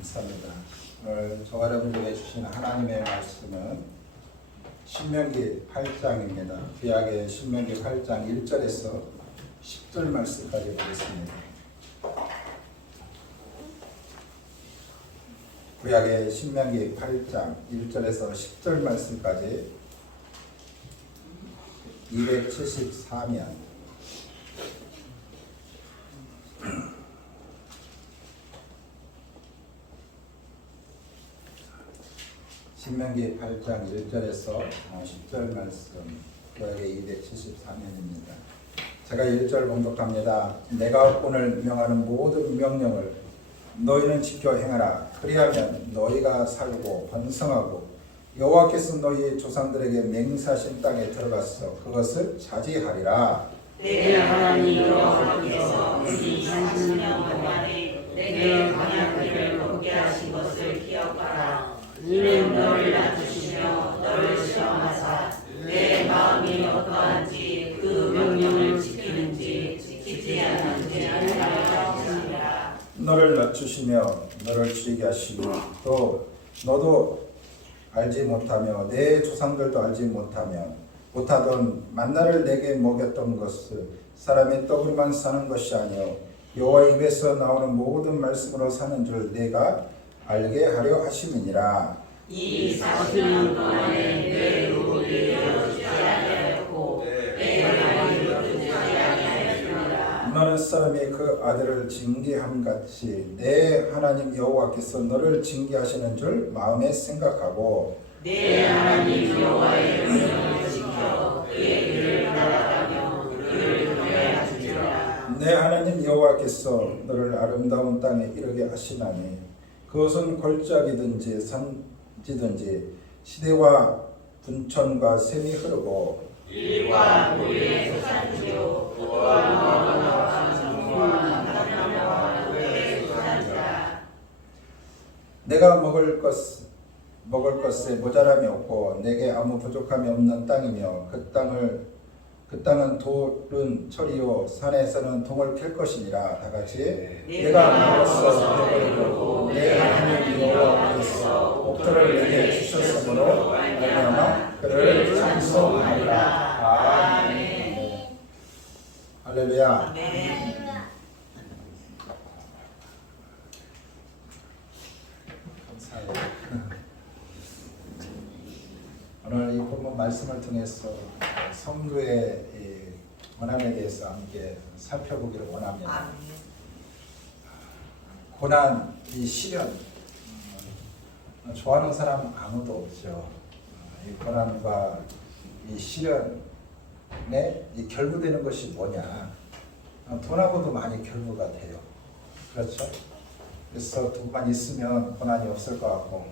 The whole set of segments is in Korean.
감사합니다. 오늘 저와 여러분들에게 주신 하나님의 말씀은 신명기 8장입니다. 구약의 신명기 8장 1절에서 10절 말씀까지 보겠습니다. 구약의 신명기 8장 1절에서 10절 말씀까지 274면 신명기 8장 1절에서 10절 말씀 구약의 274면입니다. 제가 1절 봉독합니다. 내가 오늘 명하는 모든 명령을 너희는 지켜 행하라. 그리하면 너희가 살고 번성하고 여호와께서 너희 조상들에게 맹세하신 땅에 들어가서 그것을 차지하리라. 내 하나님 여호와께서 이 30년 동안에 내게 광야 길을 걷게 하신 것을 기억하라. 이는 너를 낮추시며 너를 시험하사 내 마음이 어떠한지 그 명령을 지키는지 지키지 않는지 하려 하시니라. 너를 낮추시며 너를 줄이게 하시고 또 너도 알지 못하며 내 조상들도 알지 못하던 만나를 내게 먹였던 것을 사람의 떡으로만 사는 것이 아니요 여호와 입에서 나오는 모든 말씀으로 사는 줄 내가 알게 하려 하심이니라. 이 40년 동안에 내 의복이 이루어지지 아니하였고 내 영광이 이루어지지 아니하였으리라. 너는 사람이 그 아들을 징계함 같이 내 하나님 여호와께서 너를 징계하시는 줄 마음에 생각하고 내 하나님 여호와의 명령을 지켜 그의 길을 따라가며 그를 경외하시리라. 내 하나님 여호와께서 너를 아름다운 땅에 이르게 하시나니 그것은 골짜기든지 산지든지 시대와 분천과 샘이 흐르고 일과 무리의 소산지요 또한 나와 성공한 나무와 노래의 소산지라. 내가 먹을 것에 모자람이 없고 내게 아무 부족함이 없는 땅이며 그 땅은 돌은 철이요 산에서는 동을 캘 것이니라. 다 같이 내가 먹었어 배부르고 내 하나님 여호와께서 복들을 내게 주셨으므로 말미암아 그를 찬송하리라. 아멘. 할렐루야. 감사해요. 오늘 이 본문 말씀을 통해서 성도의 고난에 대해서 함께 살펴보기를 원합니다. 고난, 이 시련, 좋아하는 사람 아무도 없죠. 이 고난과 이 시련에 이 결부되는 것이 뭐냐? 돈하고도 많이 결부가 돼요. 그렇죠? 그래서 돈만 있으면 고난이 없을 것 같고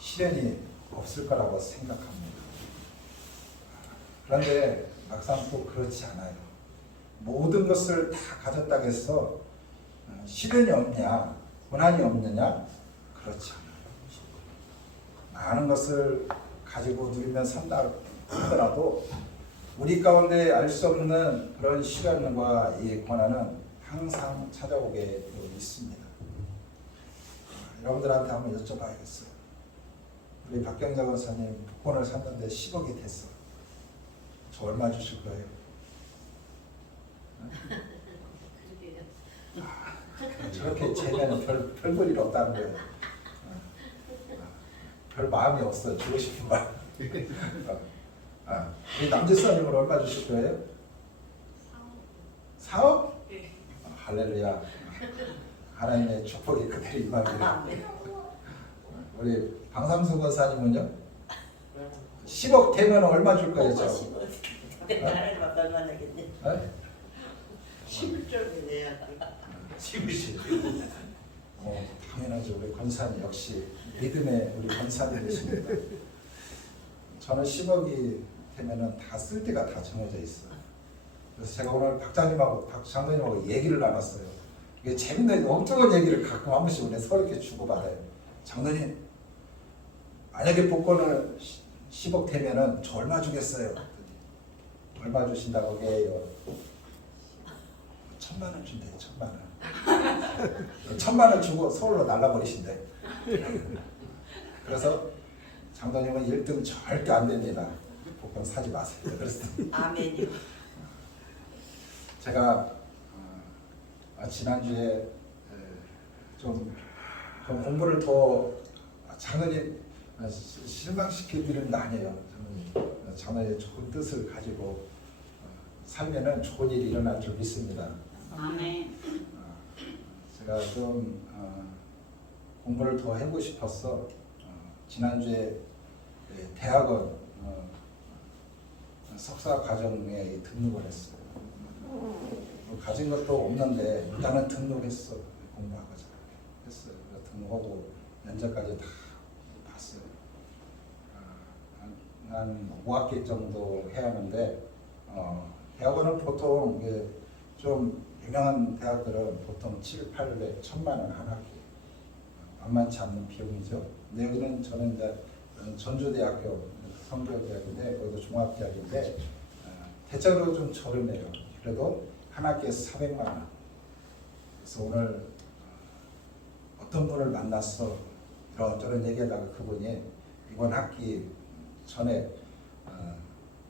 시련이 없을 거라고 생각합니다. 그런데 막상 또 그렇지 않아요. 모든 것을 다 가졌다고 해서 시련이 없냐, 고난이 없느냐? 그렇지 않아요. 많은 것을 가지고 누리며 산다 하더라도 우리 가운데 알 수 없는 그런 시련과 이 고난은 항상 찾아오게 되어 있습니다. 여러분들한테 한번 여쭤봐야겠어요. 우리 박경자 권사님 복권을 샀는데 10억이 됐어. 저 얼마 주실 거예요? 저렇게 재면 별 볼일 없다는 거예요. 별 마음이 없어요. 주고 싶은 마음. 우리 남재사님은 얼마 주실 거예요? 4억? 할렐루야. 하나님의 축복이 그대로 임하기를. 우리 방상수 권사님은요? 10억 되면 얼마 줄 거예요? 저? 11절 내야 달라. 11시. 당연하죠. 우리 권사님 역시 믿음의 우리 권사님이십니다. 저는 10억이 되면은 다 쓸 때가 다 정해져 있어요. 그래서 제가 오늘 박장님하고 박장로님하고 얘기를 나눴어요. 이게 재밌는 엉뚱한 얘기를 가끔 한 번씩 우리 서로 이렇게 주고받아요. 장로님, 만약에 복권을 10억 되면은 저 얼마 주겠어요? 얼마 주신다고 해요? 1,000만 원 준대요. 1,000만 원. 1,000만 원 주고 서울로 날라버리신대. 그래서 장로님은 1등 절대 안 됩니다. 복권 사지 마세요. 그래서 아멘이요. 제가 지난주에 좀 공부를 더 장로님 실망시킬 일은 아니에요. 장로의 좋은 뜻을 가지고 살면은 좋은 일이 일어날 줄 믿습니다. 아멘. 제가 좀 공부를 더 해보고 싶어서 지난주에 대학원 석사 과정에 등록을 했어요. 가진 것도 없는데 일단은 등록했어. 공부하고자 했어요. 그래서 등록하고 면접까지 다 봤어요. 한 5학기 정도 해야 하는데 대학원은 보통 좀 유명한 대학들은 보통 7, 800, 1,000만 원 한 학기 만만치 않는 비용이죠. 근데 여기는 저는 이제 전주대학교 성교대학인데 거기도 종합대학인데 대체로 좀 저렴해요. 그래도 한 학기에 400만 원. 그래서 오늘 어떤 분을 만났어 이런저런 얘기하다가 그분이 이번 학기 전에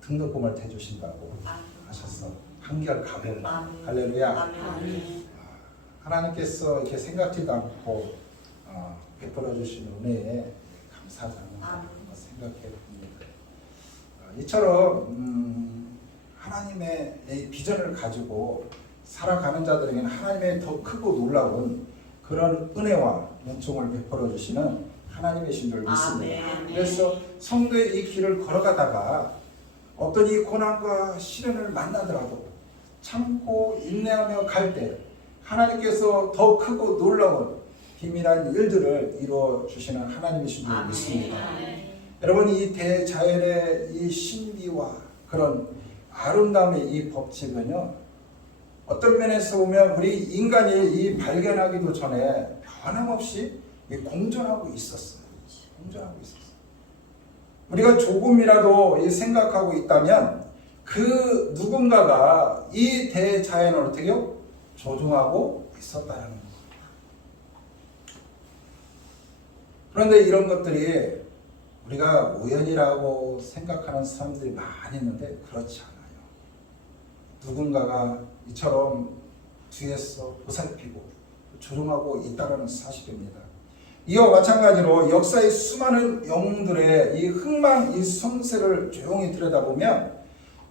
등록금을 대주신다고 하셨어. 한결 가벼워. 할렐루야. 하나님께서 이렇게 생각지도 않고 베풀어 주신 은혜에 감사하다는 생각해 봅니다. 이처럼 하나님의 이 비전을 가지고 살아가는 자들에게는 하나님의 더 크고 놀라운 그런 은혜와 은총을 베풀어 주시는 하나님이신 줄 믿습니다. 그래서 성도의 이 길을 걸어가다가 어떤 이 고난과 시련을 만나더라도 참고 인내하며 갈 때 하나님께서 더 크고 놀라운 비밀한 일들을 이루어 주시는 하나님이신 줄 믿습니다. 여러분, 이 대자연의 이 신비와 그런 아름다움의 이 법칙은요, 어떤 면에서 보면 우리 인간이 이 발견하기도 전에 변함없이 공존하고 있었어요. 공존하고 있었어요. 우리가 조금이라도 생각하고 있다면 그 누군가가 이 대자연을 어떻게요? 조종하고 있었다는 거예요. 그런데 이런 것들이 우리가 우연이라고 생각하는 사람들이 많이 있는데 그렇지 않아요. 누군가가 이처럼 뒤에서 보살피고 조종하고 있다는 사실입니다. 이와 마찬가지로 역사의 수많은 영웅들의 이 흥망, 이 성세를 조용히 들여다보면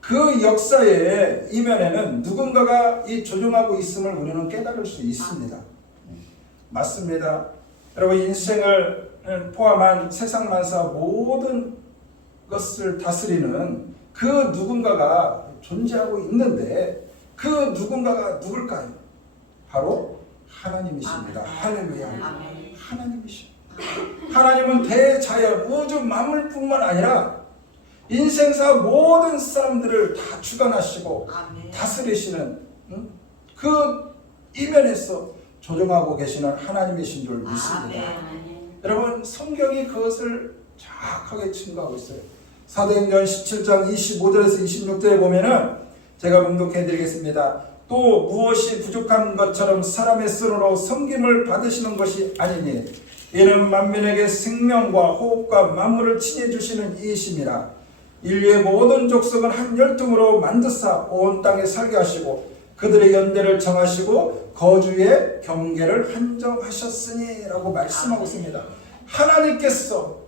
그 역사의 이면에는 누군가가 이 조종하고 있음을 우리는 깨달을 수 있습니다. 맞습니다. 여러분, 인생을 포함한 세상 만사 모든 것을 다스리는 그 누군가가 존재하고 있는데 그 누군가가 누굴까요? 바로 하나님이십니다. 할렐루야. 하나님이십니다. 하나님은 대자연, 우주 만물뿐만 아니라 인생사 모든 사람들을 다 주관하시고 다스리시는 그 이면에서 조종하고 계시는 하나님이신 줄 믿습니다. 여러분, 성경이 그것을 정확하게 증거하고 있어요. 사도행전 17장 25절에서 26절에 보면은 제가 봉독해 드리겠습니다. 또 무엇이 부족한 것처럼 사람의 손으로 섬김을 받으시는 것이 아니니 이는 만민에게 생명과 호흡과 만물을 친히 주시는 이이심이라. 인류의 모든 족속은 한 혈통으로 만드사 온 땅에 살게 하시고 그들의 연대를 정하시고 거주의 경계를 한정하셨으니 라고 말씀하고 있습니다. 하나님께서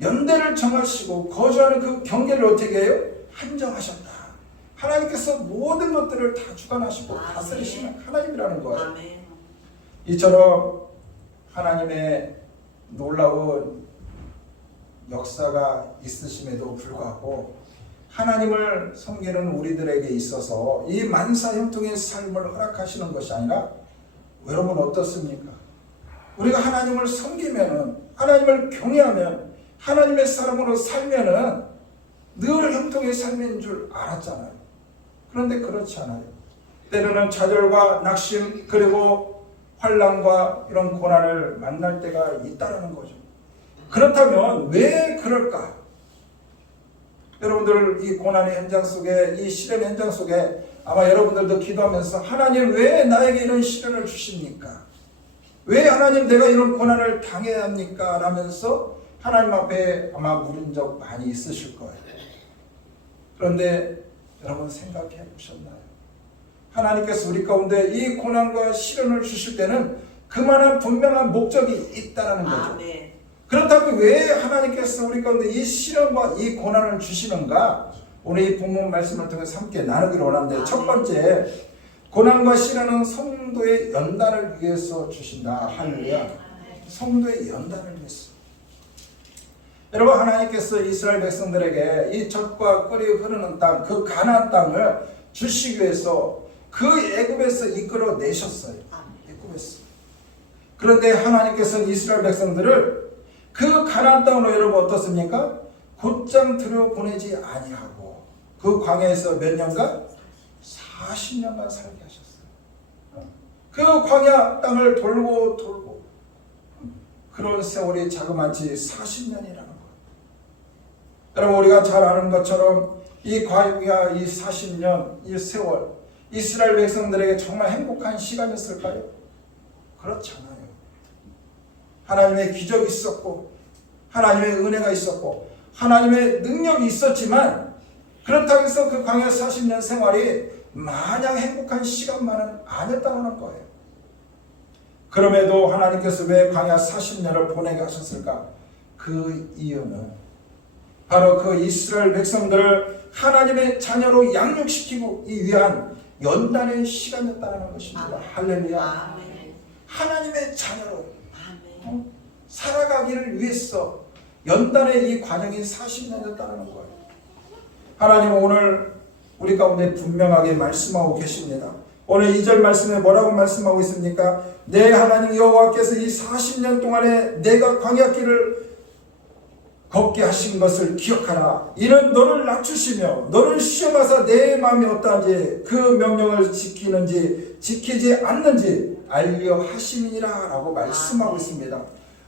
연대를 정하시고 거주하는 그 경계를 어떻게 해요? 한정하셨다. 하나님께서 모든 것들을 다 주관하시고 다스리시는 하나님이라는 거예요. 이처럼 하나님의 놀라운 역사가 있으심에도 불구하고 하나님을 섬기는 우리들에게 있어서 이 만사 형통의 삶을 허락하시는 것이 아니라 여러분 어떻습니까? 우리가 하나님을 섬기면은, 하나님을 경외하면, 하나님의 사람으로 살면은 늘 형통의 삶인 줄 알았잖아요. 그런데 그렇지 않아요. 때로는 좌절과 낙심 그리고 환난과 이런 고난을 만날 때가 있다는 거죠. 그렇다면 왜 그럴까? 여러분들, 이 고난의 현장 속에, 이 시련 현장 속에 아마 여러분들도 기도하면서 하나님 왜 나에게 이런 시련을 주십니까? 왜 하나님 내가 이런 고난을 당해야 합니까? 라면서 하나님 앞에 아마 물은 적 많이 있으실 거예요. 그런데 여러분 생각해 보셨나요? 하나님께서 우리 가운데 이 고난과 시련을 주실 때는 그만한 분명한 목적이 있다는 거죠. 아멘. 그렇다고 왜 하나님께서 우리 가운데 이 시련과 이 고난을 주시는가? 오늘 이 본문 말씀을 통해서 함께 나누기를 원하는데, 첫 번째, 고난과 시련은 성도의 연단을 위해서 주신다. 할렐루야. 성도의 연단을 위해서. 여러분, 하나님께서 이스라엘 백성들에게 이 젖과 꿀이 흐르는 땅, 그 가나안 땅을 주시기 위해서 그 애굽에서 이끌어 내셨어요. 애굽에서. 그런데 하나님께서는 이스라엘 백성들을 그 가나안 땅으로 여러분 어떻습니까? 곧장 들여보내지 아니하고 그 광야에서 몇 년간? 40년간 살게 하셨어요. 그 광야 땅을 돌고 그런 세월이 자그마치 40년이라는 것. 여러분, 우리가 잘 아는 것처럼 이 광야, 이 40년, 이 세월, 이스라엘 백성들에게 정말 행복한 시간이었을까요? 그렇지 않아요. 하나님의 기적이 있었고 하나님의 은혜가 있었고 하나님의 능력이 있었지만, 그렇다고 해서 그 광야 40년 생활이 마냥 행복한 시간만은 아니었다는 거예요. 그럼에도 하나님께서 왜 광야 40년을 보내게 하셨을까? 그 이유는 바로 그 이스라엘 백성들을 하나님의 자녀로 양육시키고 위한 연단의 시간이었다는 것입니다. 할렐루야. 하나님의 자녀로 살아가기를 위해서 연단의 이 과정이 40년이었다는 거예요. 하나님은 오늘 우리 가운데 분명하게 말씀하고 계십니다. 오늘 2절 말씀에 뭐라고 말씀하고 있습니까? 내 하나님 여호와께서 이 40년 동안에 내가 광야길을 걷게 하신 것을 기억하라. 이는 너를 낮추시며 너를 시험하사 내 마음이 어떠한지 그 명령을 지키는지 지키지 않는지 알려 하심이니라 라고 말씀하고 있습니다.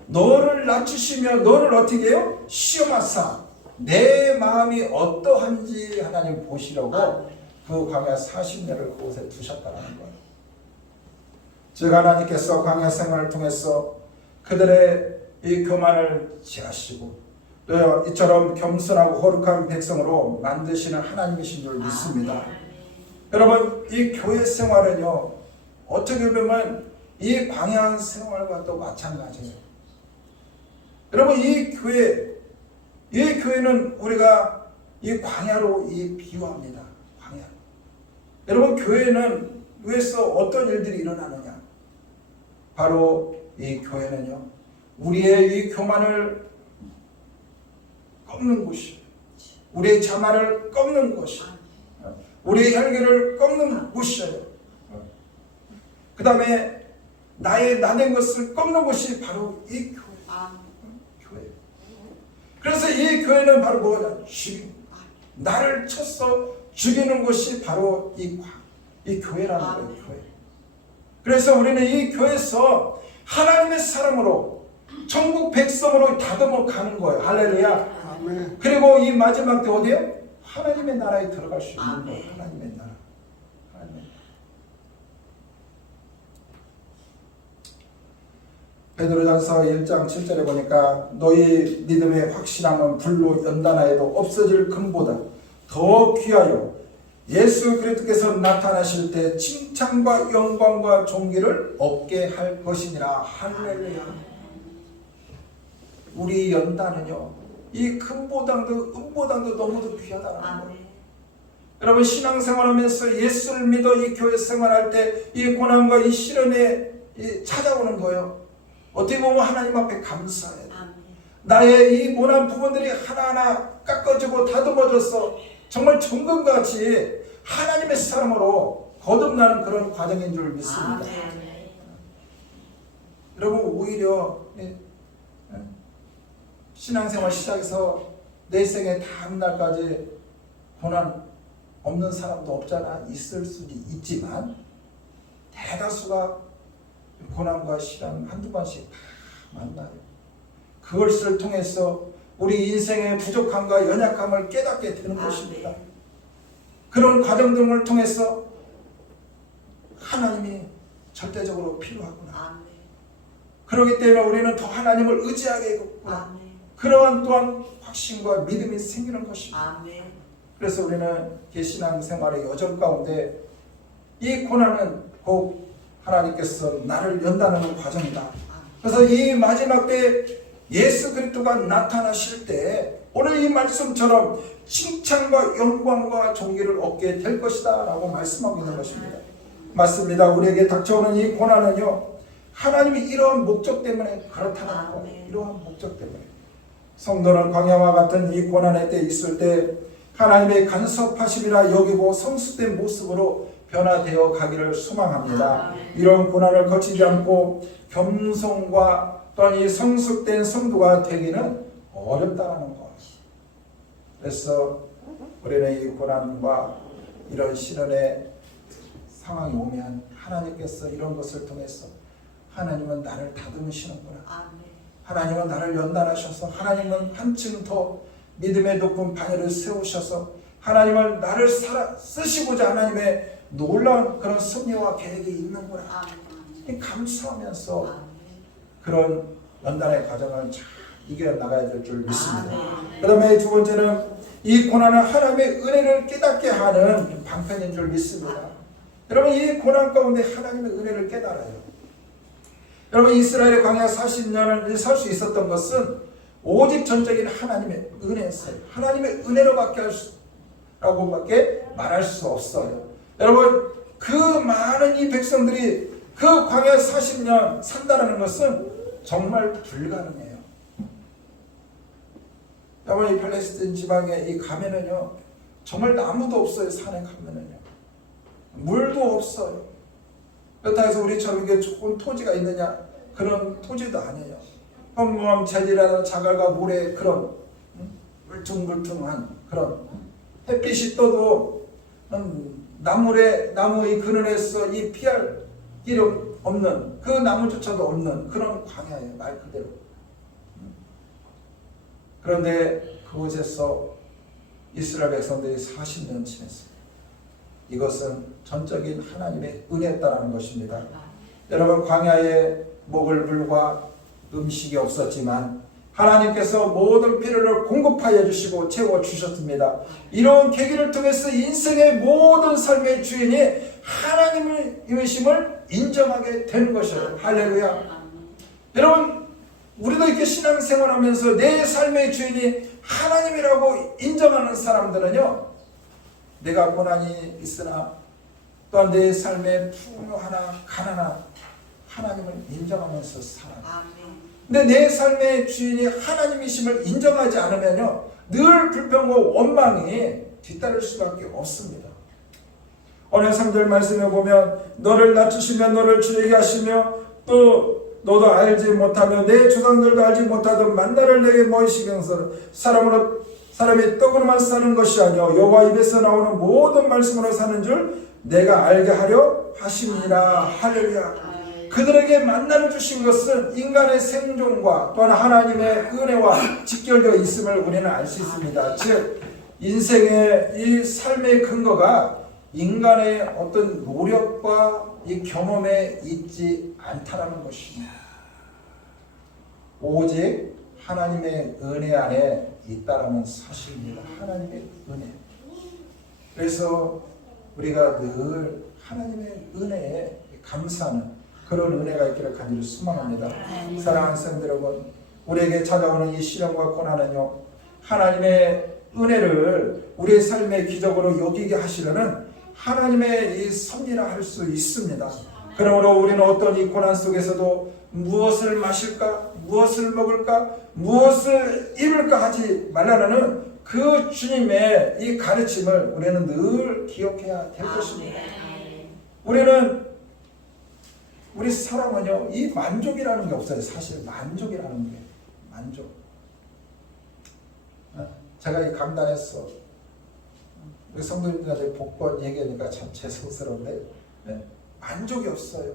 너를 낮추시며 너를 어떻게 해요? 시험하사 내 마음이 어떠한지 하나님 보시려고 그 광야 40년을 그곳에 두셨다는 거예요. 즉 하나님께서 광야 생활을 통해서 그들의 이 교만을 제하시고 또 이처럼 겸손하고 거룩한 백성으로 만드시는 하나님이신 줄 믿습니다. 여러분, 이 교회 생활은요, 어떻게 보면 이 광야 생활과 또 마찬가지예요. 여러분, 이 교회는 우리가 이 광야로 비유합니다. 광야. 여러분, 교회는 위에서 어떤 일들이 일어나느냐? 바로 이 교회는요, 우리의 이 교만을 꺾는 곳이에요. 우리의 자만을 꺾는 곳이에요. 우리의 혈기를 꺾는 곳이에요. 그 다음에 나의 나된 것을 꺾는 곳이 바로 이 교회. 그래서 이 교회는 바로 뭐냐? 나를 쳐서 죽이는 것이 바로 이 교회라는 거예요. 교회. 그래서 우리는 이 교회에서 하나님의 사람으로 천국 백성으로 다듬어 가는 거예요. 할렐루야. 아멘. 그리고 이 마지막 때 어디요? 하나님의 나라에 들어갈 수 있는 거예요. 하나님의 나라. 베드로전서 1장 7절에 보니까 너희 믿음의 확실함은 불로 연단하여도 없어질 금보다 더 귀하여 예수 그리스도께서 나타나실 때 칭찬과 영광과 존귀를 얻게 할 것이니라. 할렐루야. 우리 연단은요, 이 금보다도 은보다도 너무도 귀하다는 거예요. 여러분, 신앙생활하면서 예수를 믿어 이 교회 생활할 때 이 고난과 이 시련에 찾아오는 거예요. 어떻게 보면 하나님 앞에 감사해요. 나의 이 모난 부분들이 하나하나 깎아지고 다듬어져서 정말 정금같이 하나님의 사람으로 거듭나는 그런 과정인 줄 믿습니다. 여러분, 오히려 신앙생활 시작해서 내 생의 다음 날까지 고난 없는 사람도 없잖아. 있을 수도 있지만 대다수가 고난과 시련 한두 번씩 다 만나요. 그것을 통해서 우리 인생의 부족함과 연약함을 깨닫게 되는 것입니다. 그런 과정 등을 통해서 하나님이 절대적으로 필요하구나. 아멘. 그렇기 때문에 우리는 더 하나님을 의지하겠구나. 아멘. 그러한 또한 확신과 믿음이 생기는 것입니다. 아멘. 그래서 우리는 신앙 생활의 여정 가운데 이 고난은 곧 하나님께서 나를 연단하는 과정이다. 그래서 이 마지막 때 예수 그리스도가 나타나실 때 오늘 이 말씀처럼 칭찬과 영광과 존귀를 얻게 될 것이다 라고 말씀하고 있는 것입니다. 맞습니다. 우리에게 닥쳐오는 이 고난은요, 하나님이 이러한 목적 때문에 그렇다는 거예요. 이러한 목적 때문에. 성도는 광야와 같은 이 고난의 때 있을 때 하나님의 간섭하심이라 여기고 성숙된 모습으로 변화되어 가기를 소망합니다. 이런 고난을 거치지 않고 겸손과 또한 이 성숙된 성도가 되기는 어렵다는 것. 그래서 우리는 이 고난과 이런 시련의 상황이 오면 하나님께서 이런 것을 통해서 하나님은 나를 다듬으시는구나. 하나님은 나를 연단하셔서 하나님은 한층 더 믿음의 높은 바늘을 세우셔서 하나님은 나를 쓰시고자 하나님의 놀라운 그런 섭리와 계획이 있는구나. 감사하면서 그런 연단의 과정을 잘 이겨나가야 될 줄 믿습니다. 그 다음에 두 번째는 이 고난은 하나님의 은혜를 깨닫게 하는 방편인 줄 믿습니다. 여러분 이 고난 가운데 하나님의 은혜를 깨달아요. 여러분 이스라엘의 광야 40년을 살 수 있었던 것은 오직 전적인 하나님의 은혜였어요. 하나님의 은혜로밖에 라고밖에 말할 수 없어요. 여러분 그 많은 이 백성들이 그 광야 40년 산다는 것은 정말 불가능해요. 여러분 이 팔레스틴 지방에 이 가면은요 정말 나무도 없어요. 산에 가면은요 물도 없어요. 그렇다고 해서 우리처럼 이게 좋은 토지가 있느냐 그런 토지도 아니에요. 평범한 재질이라는 자갈과 모래 그런 물퉁물퉁한 그런 햇빛이 떠도 나무의 그늘에서 이 피할 길이 없는 그 나무조차도 없는 그런 광야예요. 말 그대로. 그런데 그곳에서 이스라엘 백성들이 40년 지냈어요. 이것은 전적인 하나님의 은혜였다는 것입니다. 여러분 광야에 먹을 물과 음식이 없었지만 하나님께서 모든 필요를 공급하여 주시고 채워주셨습니다. 이런 계기를 통해서 인생의 모든 삶의 주인이 하나님이심을 인정하게 되는 것이에요. 할렐루야. 여러분 우리도 이렇게 신앙생활하면서 내 삶의 주인이 하나님이라고 인정하는 사람들은요 내가 고난이 있으나 또한 내 삶에 풍요하나 가난하나 하나님을 인정하면서 살아요. 근데 내 삶의 주인이 하나님이심을 인정하지 않으면요 늘 불평과 원망이 뒤따를 수밖에 없습니다. 오늘 3절 말씀에 보면 너를 낮추시며 너를 줄이게 하시며 또 너도 알지 못하며 내 조상들도 알지 못하던 만나를 내게 모이시면서 사람이 떡으로만 사는 것이 아니요 여호와 입에서 나오는 모든 말씀으로 사는 줄 내가 알게 하려 하심이라. 할렐루야. 그들에게 만나를 주신 것은 인간의 생존과 또한 하나님의 은혜와 직결되어 있음을 우리는 알 수 있습니다. 즉 인생의 이 삶의 근거가 인간의 어떤 노력과 이 경험에 있지 않다라는 것입니다. 오직 하나님의 은혜 안에 있다라는 사실입니다. 하나님의 은혜. 그래서 우리가 늘 하나님의 은혜에 감사하는 그런 은혜가 있기를 간절히 소망합니다. 사랑하는 성도 여러분, 우리에게 찾아오는 이 시련과 고난은요 하나님의 은혜를 우리의 삶의 기적으로 여기게 하시려는 하나님의 이 섭리라 할 수 있습니다. 그러므로 우리는 어떤 이 고난 속에서도 무엇을 마실까, 무엇을 먹을까, 무엇을 입을까 하지 말라는 그 주님의 이 가르침을 우리는 늘 기억해야 될 것입니다. 우리 사람은요 이 만족이라는 게 없어요. 사실 만족이라는 게 만족. 제가 이 강단에서 우리 성도님들한테 복권 얘기하니까 참 죄송스러운데 만족이 없어요.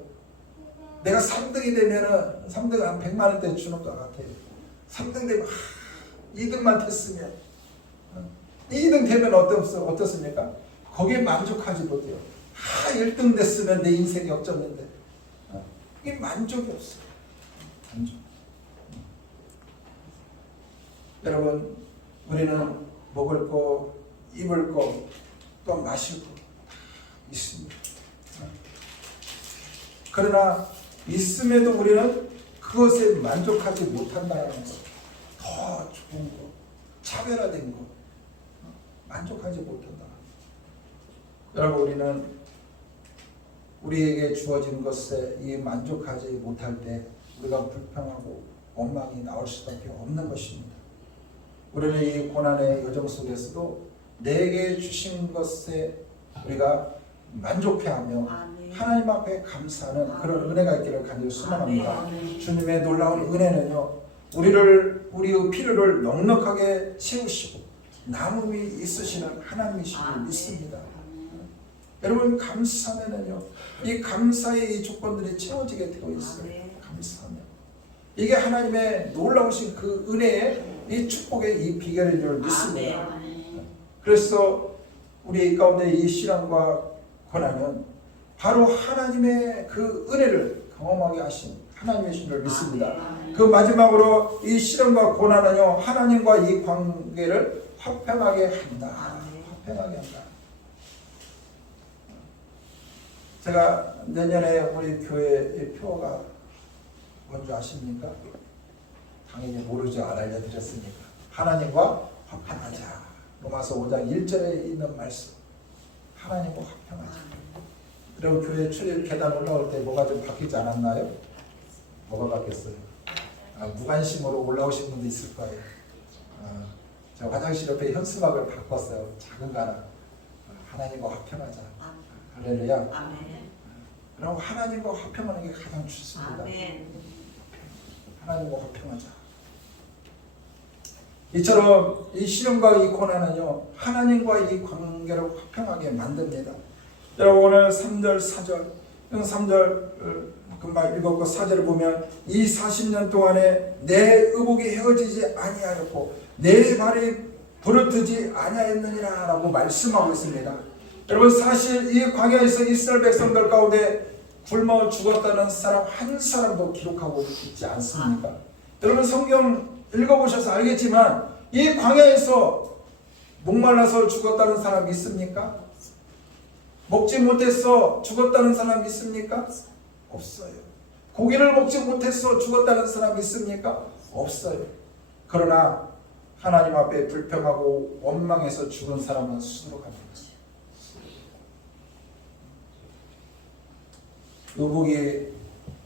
내가 3등이 되면은 3등 한 100만 원대 주는 것 같아요. 3등 되면 2등만 됐으면 2등 되면 어떻습니까? 거기에 만족하지 못해요. 다 1등 됐으면 내 인생이 없었는데 이게 만족이 없어요. 만족. 여러분, 우리는 먹을 거, 입을 거, 또 마실 거 있습니다. 그러나 있음에도 우리는 그것에 만족하지 못한다는 것, 더 좋은 거, 차별화된 거, 만족하지 못한다. 여러분, 우리는 우리에게 주어진 것에 이 만족하지 못할 때 우리가 불평하고 원망이 나올 수밖에 없는 것입니다. 우리는 이 고난의 여정 속에서도 내게 주신 것에 우리가 만족해하며 하나님 앞에 감사하는 그런 은혜가 있기를 간절히 소망합니다. 주님의 놀라운 은혜는요, 우리의 필요를 넉넉하게 채우시고 남음이 있으시는 하나님이심을 믿습니다. 여러분, 감사하면은요, 이 감사의 이 조건들이 채워지게 되어 있어요. 감사하면 이게 하나님의 놀라우신 그 은혜의 이 축복의 이 비결인 줄 믿습니다. 그래서 우리 가운데 이 시련과 고난은 바로 하나님의 그 은혜를 경험하게 하신 하나님이신 줄 믿습니다. 그 마지막으로 이 시련과 고난은요, 하나님과 이 관계를 화평하게 한다. 화평하게 한다. 제가 내년에 우리 교회의 표가 뭔지 아십니까? 당연히 모르죠. 안 알려드렸으니까. 하나님과 화평하자. 로마서 5장 1절에 있는 말씀. 하나님과 화평하자. 그리고 교회 출입 계단 올라올 때 뭐가 좀 바뀌지 않았나요? 뭐가 바뀌었어요? 무관심으로 올라오신 분도 있을 거예요. 저 화장실 옆에 현수막을 바꿨어요. 작은 거 하나. 하나님과 화평하자. 할렐루야. 그럼 하나님과 화평하는 게 가장 좋습니다. 하나님과 화평하자. 이처럼 이 시련과 이 고난은요, 하나님과 이 관계를 화평하게 만듭니다. 여러분, 오늘 3절, 4절, 3절 금방 읽었고 4절을 보면 이 40년 동안에 내 의복이 헤어지지 아니하였고 내 발이 부르트지 아니하였느니라 라고 말씀하고 있습니다. 여러분, 사실 이 광야에서 이스라엘 백성들 가운데 굶어 죽었다는 사람 한 사람도 기록하고 있지 않습니까? 여러분, 성경 읽어보셔서 알겠지만 이 광야에서 목말라서 죽었다는 사람 있습니까? 먹지 못해서 죽었다는 사람 있습니까? 없어요. 고기를 먹지 못해서 죽었다는 사람 있습니까? 없어요. 그러나 하나님 앞에 불평하고 원망해서 죽은 사람은 수두룩 합니다. 의복이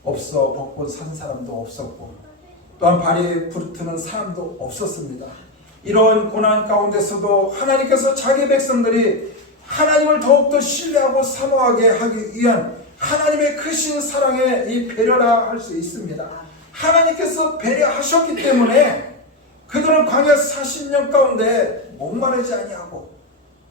없어 벗고 산 사람도 없었고 또한 발이 부르트는 사람도 없었습니다. 이런 고난 가운데서도 하나님께서 자기 백성들이 하나님을 더욱더 신뢰하고 사모하게 하기 위한 하나님의 크신 사랑에 이 배려라 할 수 있습니다. 하나님께서 배려하셨기 때문에 그들은 광야 40년 가운데 목마르지 아니하고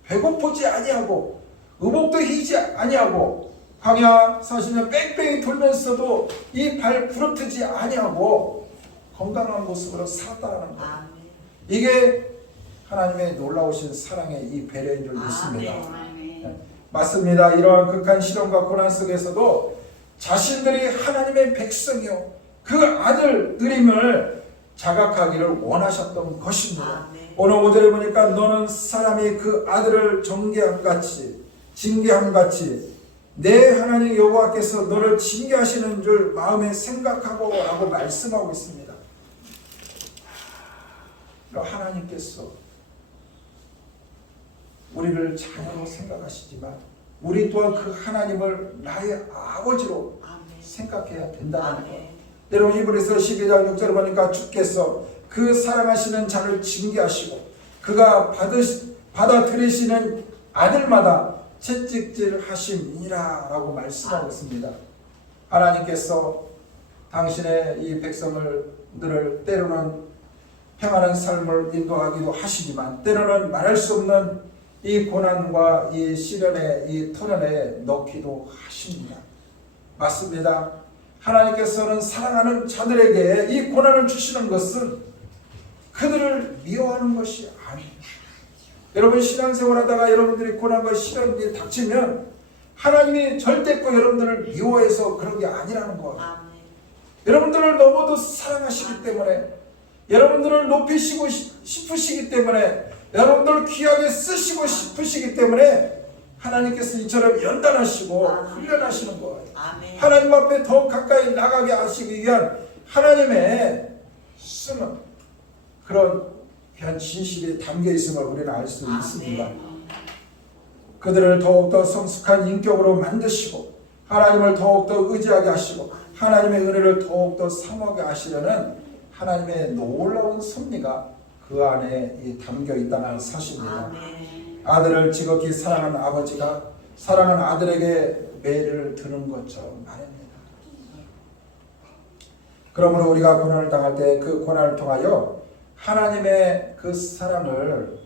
배고프지 아니하고 의복도 희지 아니하고 광야 40년 뺑뺑이 돌면서도 이 발 부러뜨지 아니하고 건강한 모습으로 살았다는 거예요. 이게 하나님의 놀라우신 사랑의 이 배려인 줄 믿습니다. 맞습니다. 이러한 극한 시련과 고난 속에서도 자신들이 하나님의 백성이요 그 아들들임을 자각하기를 원하셨던 것입니다. 오늘 5절에 보니까 너는 사람이 그 아들을 징계함같이 내 하나님 여호와께서 너를 징계하시는 줄 마음에 생각하고 라고 말씀하고 있습니다. 하나님께서 우리를 자녀로 생각하시지만 우리 또한 그 하나님을 나의 아버지로 생각해야 된다는 것. 여러분, 히브리서 12장 6절을 보니까 주께서 그 사랑하시는 자를 징계하시고 그가 받아들이시는 아들마다 채찍질 하심이라 라고 말씀하고 있습니다. 하나님께서 당신의 이 백성들을 때로는 평안한 삶을 인도하기도 하시지만 때로는 말할 수 없는 이 고난과 이 시련의 이 터널에 넣기도 하십니다. 맞습니다. 하나님께서는 사랑하는 자들에게 이 고난을 주시는 것은 그들을 미워하는 것이 아닙니다. 여러분, 신앙생활하다가 여러분들이 고난과 시련이 닥치면 하나님이 절대로 여러분들을 미워해서 그런 게 아니라는 거예요. 아멘. 여러분들을 너무도 사랑하시기 때문에, 여러분들을 높이시고 싶으시기 때문에, 여러분들을 귀하게 쓰시고 싶으시기 때문에 하나님께서 이처럼 연단하시고 훈련하시는 거예요. 아멘. 하나님 앞에 더 가까이 나가게 하시기 위한 하나님의 쓰는 그런 귀한 진실이 담겨 있음을 우리는 알 수 있습니다. 그들을 더욱더 성숙한 인격으로 만드시고 하나님을 더욱더 의지하게 하시고 하나님의 은혜를 더욱더 사모하게 하시려는 하나님의 놀라운 섭리가 그 안에 담겨 있다는 사실입니다. 아멘. 아들을 지극히 사랑하는 아버지가 사랑하는 아들에게 매를 드는 것처럼 말입니다. 그러므로 우리가 고난을 당할 때 그 고난을 통하여 하나님의 그 사랑을,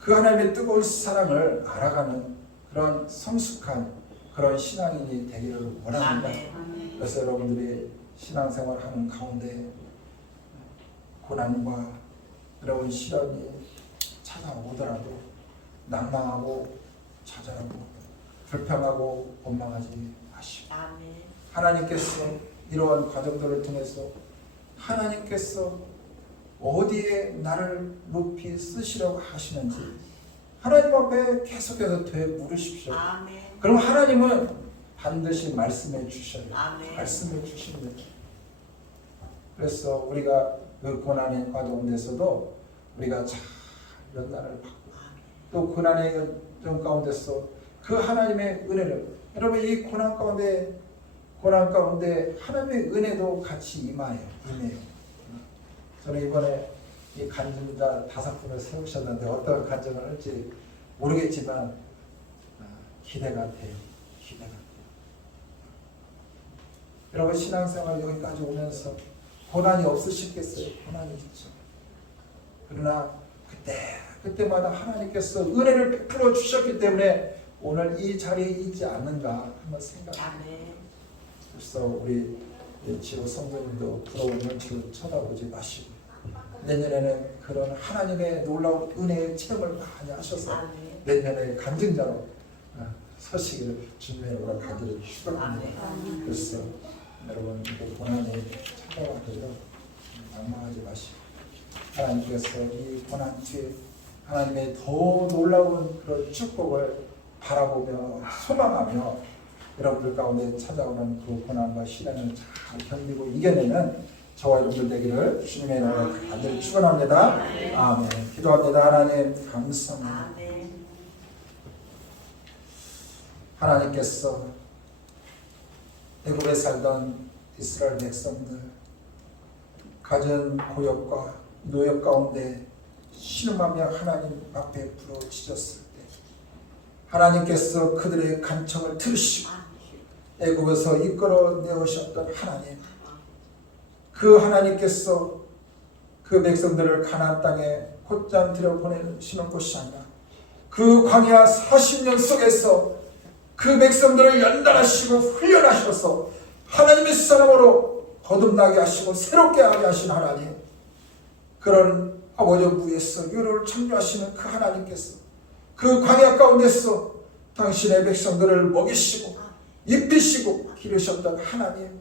그 하나님의 뜨거운 사랑을 알아가는 그런 성숙한 그런 신앙인이 되기를 원합니다. 아멘. 그래서 여러분들이 신앙생활을 하는 가운데 고난과 어려운 시련이 찾아오더라도 낭망하고 좌절하고 불평하고 원망하지 마시고, 아멘. 하나님께서 이러한 과정들을 통해서 하나님께서 어디에 나를 높이 쓰시려고 하시는지 하나님 앞에 계속해서 되물으십시오. 아멘. 그럼 하나님은 반드시 말씀해 주셔요. 아멘. 말씀해 주십니다. 그래서 우리가 그 고난의 가운데서도 우리가 잘 연단을 받고 또 고난의 여정 가운데서 그 하나님의 은혜를, 여러분 이 고난 가운데 하나님의 은혜도 같이 임해요. 저는 이번에 이 간증자 5분을 세우셨는데 어떤 간증을 할지 모르겠지만 기대가 돼요. 기대가 돼요. 여러분 신앙생활 여기까지 오면서 고난이 없으시겠어요? 고난이 있죠. 그러나 그때마다 하나님께서 은혜를 베풀어 주셨기 때문에 오늘 이 자리에 있지 않는가 한번 생각합니다. 아멘. 그래서 우리 지호 성도님도 부러운 눈치로 쳐다보지 마시고 내년에는 그런 하나님의 놀라운 은혜의 체험을 많이 하셔서 아멘. 내년에 간증자로 서시기를 주님의 은혜로 가기를 축원합니다. 그래서 여러분 그 고난이 찾아와도 낭망하지 마시고 하나님께서 이 고난 뒤에 하나님의 더 놀라운 그런 축복을 바라보며 소망하며 여러분들 가운데 찾아오는 그 고난과 시련을 잘 견디고 이겨내는 저와 여러분들 되기를 주님의 이름으로 간절히 축원합니다. 아멘. 기도합니다. 하나님 감사합니다. 아멘. 하나님께서 애굽에 살던 이스라엘 백성들 가진 고역과 노역 가운데 신음하며 하나님 앞에 부르짖었을 때 하나님께서 그들의 간청을 들으시고 애굽에서 이끌어 내오셨던 하나님, 그 하나님께서 그 백성들을 가나안 땅에 곧장 들여보내시는 것이 아니라 그 광야 40년 속에서 그 백성들을 연단하시고 훈련하셔서 하나님의 사랑으로 거듭나게 하시고 새롭게 하게 하신 하나님, 그런 아버지 위에서 유를 창조하시는 그 하나님께서 그 광야 가운데서 당신의 백성들을 먹이시고 입히시고 기르셨던 하나님,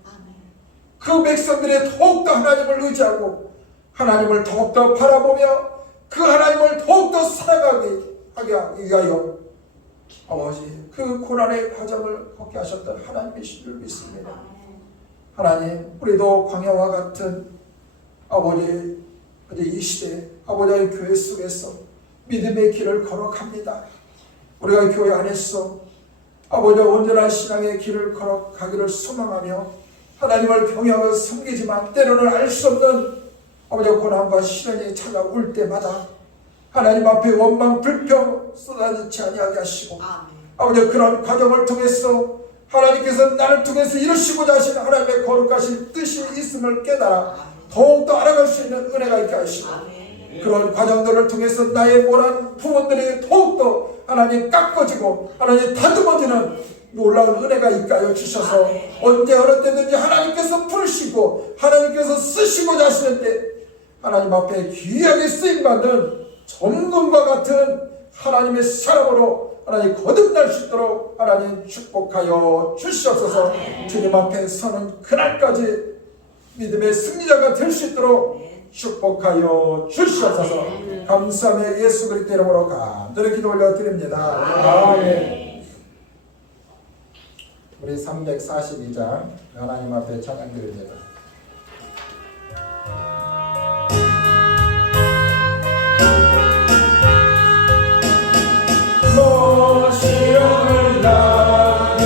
그 백성들이 더욱더 하나님을 의지하고 하나님을 더욱더 바라보며 그 하나님을 더욱더 사랑하게 하기 위하여 아버지 그 고난의 과정을 걷게 하셨던 하나님이신 줄 믿습니다. 하나님, 우리도 광야와 같은 아버지 이 시대 아버지의 교회 속에서 믿음의 길을 걸어갑니다. 우리가 교회 안에서 아버지와 온전한 신앙의 길을 걸어가기를 소망하며 하나님을 경외하며 섬기지만 때로는 알 수 없는 아버지의 고난과 시련이 찾아올 때마다 하나님 앞에 원망 불평 쏟아지지 아니하게 하시고 아버지 그런 과정을 통해서 하나님께서 나를 통해서 이루시고자 하시는 하나님의 거룩하신 뜻이 있음을 깨달아 더욱더 알아갈 수 있는 은혜가 있게 하시고 그런 과정들을 통해서 나의 모난 부분들이 더욱더 하나님 깎아지고 하나님 다듬어지는 놀라운 은혜가 있게 하여 주셔서 언제 어느 때든지 하나님께서 부르시고 하나님께서 쓰시고자 하시는 때 하나님 앞에 귀하게 쓰임받는 점검과 같은 하나님의 사람으로 하나님 거듭날 수 있도록 하나님 축복하여 주시옵소서. 주님 앞에 서는 그날까지 믿음의 승리자가 될 수 있도록 축복하여 주시옵소서. 감사하며 예수 그리스도 이름으로 간절히 기도 올려드립니다. 아멘. 우리 342장 하나님 앞에 찬양 드립니다. 시험을 당해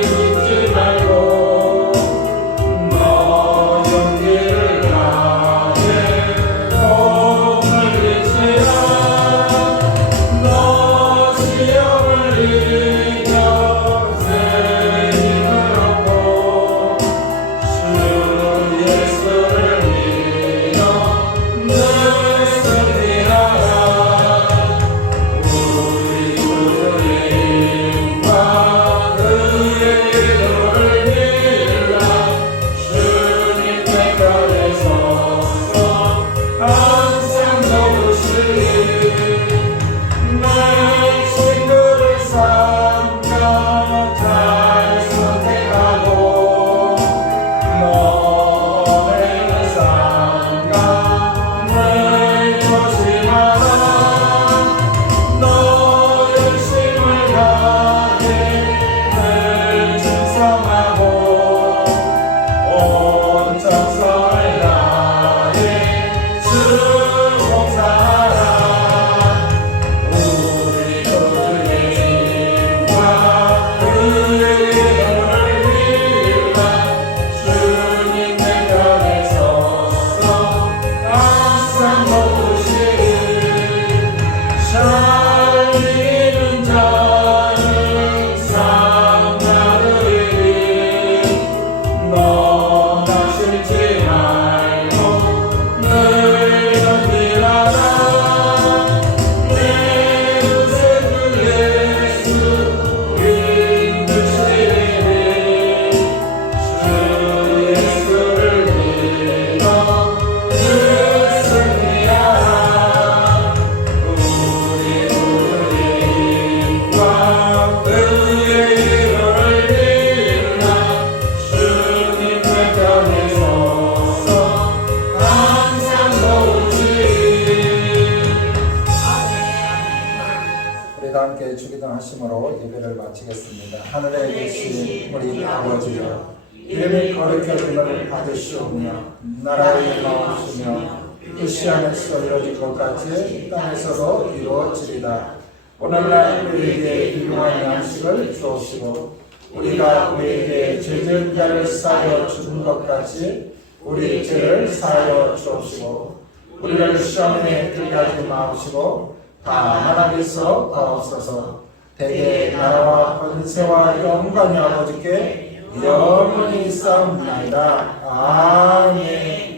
잊지 말고 너 용기를 다해 꿈을 이치라. 너 시험을 이겨 새 힘을 얻고 주 예수를 믿어 늘 승리하라. 함께 주기도 하심으로 예배를 마치겠습니다. 하늘에 계신 우리 아버지여, 이름이 거룩해짐을 받으시오며 나라의 나오시며 뜻이 하늘에서 이루어질 것 같이 땅에서도 이루어지리다. 오늘날 우리에게 일용할 양식을 주옵시고 우리가 우리에게 죄 지은 자를 사하여 주는 것 같이 우리 죄를 사하여 주옵시고 우리를 시험에 들게 하지 마옵시고 다만 하나님께서 없어서 대개 나라와 권세와 영광이 아버지께 영원히 있사옵나이다. 아멘.